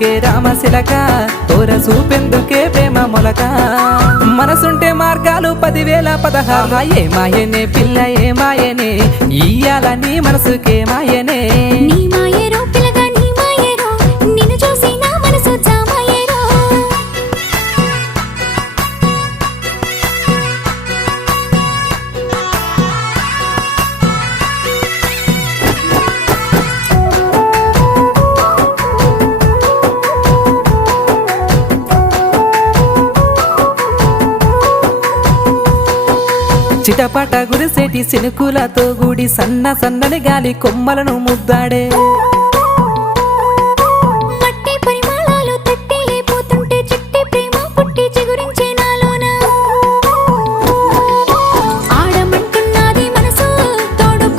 చూపెందుకే రామశిలక తోర చూపెందుకే ప్రేమ మొలక. మనసుంటే మార్గాలు పదివేల పదహారు. ఏ మాయనే పిల్ల ఏ మాయనే ఇయ్యాలని మనసుకే మాయనే. చిటపట గురిసెటి సినుకులతో గుడి సన్న సన్నని గాలి కొమ్మలను ముద్దాడే.